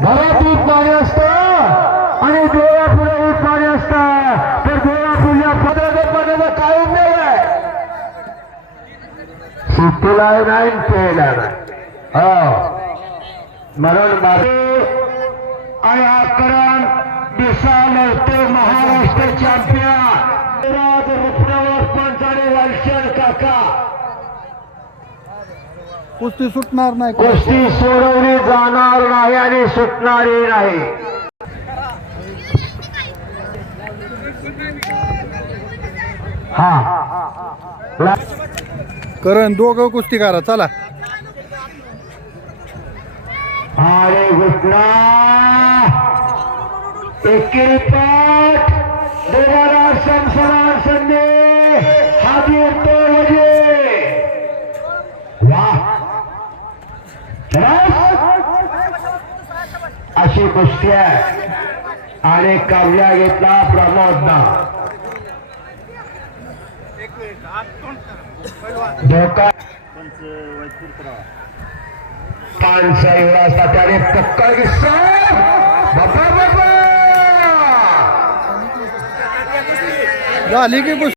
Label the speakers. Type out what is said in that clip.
Speaker 1: घरात पाणी असतं आणि देवापुढे पाणी असतं तर देवापुढल्या पदाचा पदाचा काय उपयोग आहे? शेतीला नाही पेला नाही. हो. मरण मारे. आणि आकरण दिसाल ते महाराष्ट्र चॅम्पियन राज रुपणावर पंचाने वालशेर काका.
Speaker 2: कुस्ती सुटणार नाही
Speaker 1: गोष्टी सोडवली जाणार नाही आणि सुटणारी नाही. हा.
Speaker 2: करण दोघं कुस्ती करा चला.
Speaker 1: अरे घुटना. एकेरी पाठ देणारा हाती अशी गोष्टी आहे. आणि काव्या घेतला प्रमोदना धोका. पानसा एवढा असता त्याने पक्का किस्सा बाबा बाबा
Speaker 2: झाली की कुस्ती